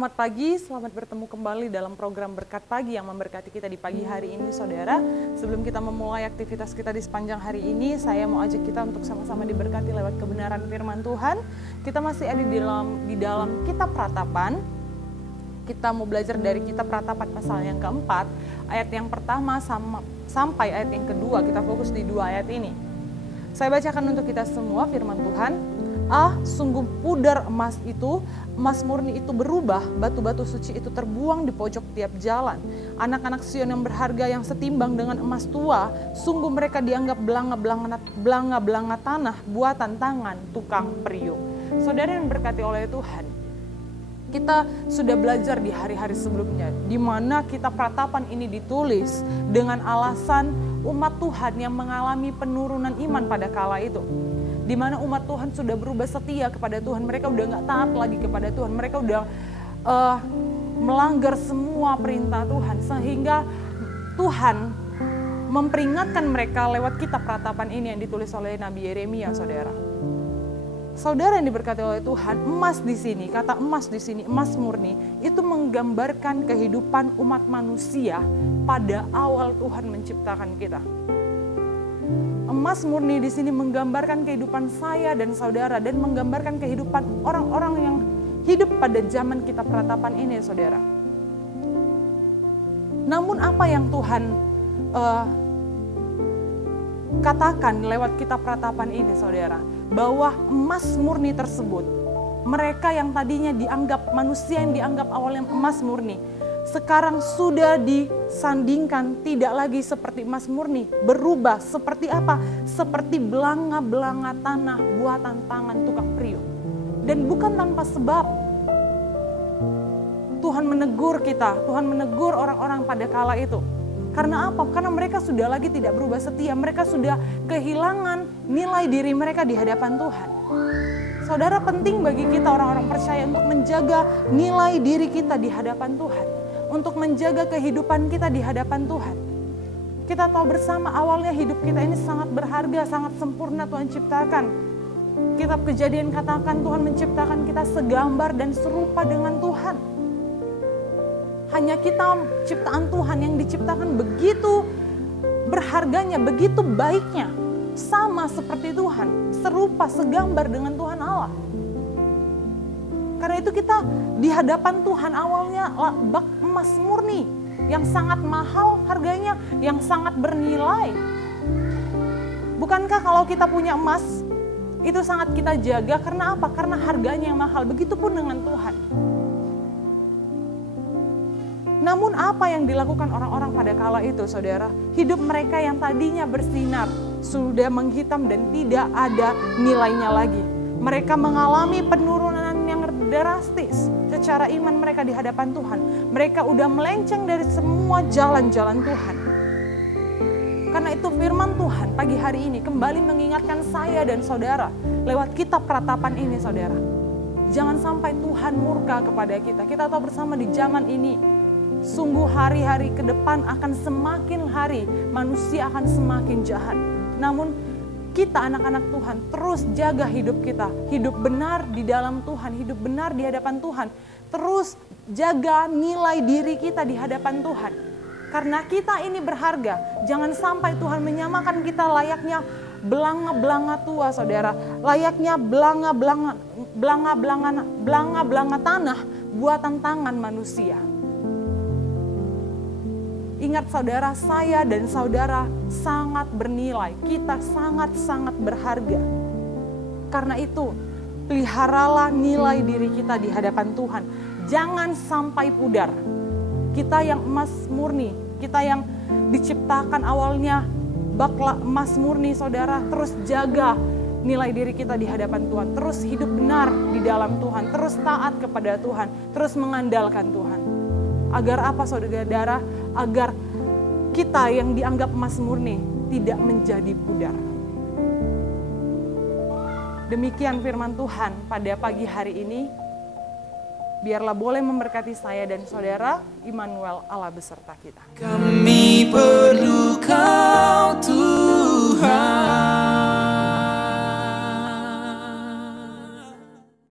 Selamat pagi, selamat bertemu kembali dalam program Berkat Pagi yang memberkati kita di pagi hari ini, saudara. Sebelum kita memulai aktivitas kita di sepanjang hari ini, saya mau ajak kita untuk sama-sama diberkati lewat kebenaran firman Tuhan. Kita masih ada di dalam Kitab Ratapan. Kita mau belajar dari Kitab Ratapan pasal yang keempat, ayat yang pertama sampai ayat yang kedua. Kita fokus di dua ayat ini. Saya bacakan untuk kita semua firman Tuhan. Sungguh pudar emas murni itu berubah, batu-batu suci itu terbuang di pojok tiap jalan. Anak-anak Sion yang berharga yang setimbang dengan emas tua, sungguh mereka dianggap belanga-belanga tanah, buatan tangan tukang periuk. Saudara yang berkati oleh Tuhan, kita sudah belajar di hari-hari sebelumnya, di mana Kitab Ratapan ini ditulis dengan alasan umat Tuhan yang mengalami penurunan iman pada kala itu. Di mana umat Tuhan sudah berubah setia kepada Tuhan, mereka udah gak taat lagi kepada Tuhan, mereka udah melanggar semua perintah Tuhan, sehingga Tuhan memperingatkan mereka lewat Kitab Ratapan ini yang ditulis oleh Nabi Yeremia, saudara. Saudara yang diberkati oleh Tuhan, emas di sini, kata emas di sini, emas murni, itu menggambarkan kehidupan umat manusia pada awal Tuhan menciptakan kita. Emas murni di sini menggambarkan kehidupan saya dan saudara, dan menggambarkan kehidupan orang-orang yang hidup pada zaman Kitab Ratapan ini, saudara. Namun apa yang Tuhan katakan lewat Kitab Ratapan ini, saudara, bahwa emas murni tersebut, mereka yang tadinya dianggap manusia yang dianggap awalnya emas murni, sekarang sudah disandingkan tidak lagi seperti emas murni, berubah seperti apa? Seperti belanga-belanga tanah buatan tangan tukang periuk. Dan bukan tanpa sebab. Tuhan menegur kita, Tuhan menegur orang-orang pada kala itu. Karena apa? Karena mereka sudah lagi tidak berubah setia, mereka sudah kehilangan nilai diri mereka di hadapan Tuhan. Saudara, penting bagi kita orang-orang percaya untuk menjaga nilai diri kita di hadapan Tuhan. Untuk menjaga kehidupan kita di hadapan Tuhan. Kita tahu bersama awalnya hidup kita ini sangat berharga, sangat sempurna Tuhan ciptakan. Kitab Kejadian katakan Tuhan menciptakan kita segambar dan serupa dengan Tuhan. Hanya kita ciptaan Tuhan yang diciptakan begitu berharganya, begitu baiknya. Sama seperti Tuhan, serupa, segambar dengan Tuhan Allah. Karena itu kita di hadapan Tuhan awalnya bak emas murni yang sangat mahal harganya, yang sangat bernilai. Bukankah kalau kita punya emas itu sangat kita jaga, karena apa? Karena harganya yang mahal. Begitupun dengan Tuhan. Namun apa yang dilakukan orang-orang pada kala itu, saudara? Hidup mereka yang tadinya bersinar sudah menghitam dan tidak ada nilainya lagi. Mereka mengalami penurunan yang drastis secara iman mereka di hadapan Tuhan. Mereka udah melenceng dari semua jalan-jalan Tuhan. Karena itu firman Tuhan pagi hari ini kembali mengingatkan saya dan saudara lewat Kitab Ratapan ini, saudara. Jangan sampai Tuhan murka kepada kita. Kita tahu bersama di zaman ini, sungguh hari-hari ke depan akan semakin hari manusia akan semakin jahat. Namun kita anak-anak Tuhan terus jaga hidup kita, hidup benar di dalam Tuhan, hidup benar di hadapan Tuhan. Terus jaga nilai diri kita di hadapan Tuhan. Karena kita ini berharga, jangan sampai Tuhan menyamakan kita layaknya belanga-belanga tua, saudara. Layaknya belanga-belanga tanah buatan tangan manusia. Ingat saudara, saya dan saudara sangat bernilai. Kita sangat-sangat berharga. Karena itu, peliharalah nilai diri kita di hadapan Tuhan. Jangan sampai pudar. Kita yang emas murni, kita yang diciptakan awalnya emas murni, saudara, terus jaga nilai diri kita di hadapan Tuhan. Terus hidup benar di dalam Tuhan. Terus taat kepada Tuhan. Terus mengandalkan Tuhan. Agar apa, saudara? Agar kita yang dianggap emas murni tidak menjadi pudar. Demikian firman Tuhan pada pagi hari ini. Biarlah boleh memberkati saya dan saudara. Immanuel, Allah beserta kita. Kami perlukan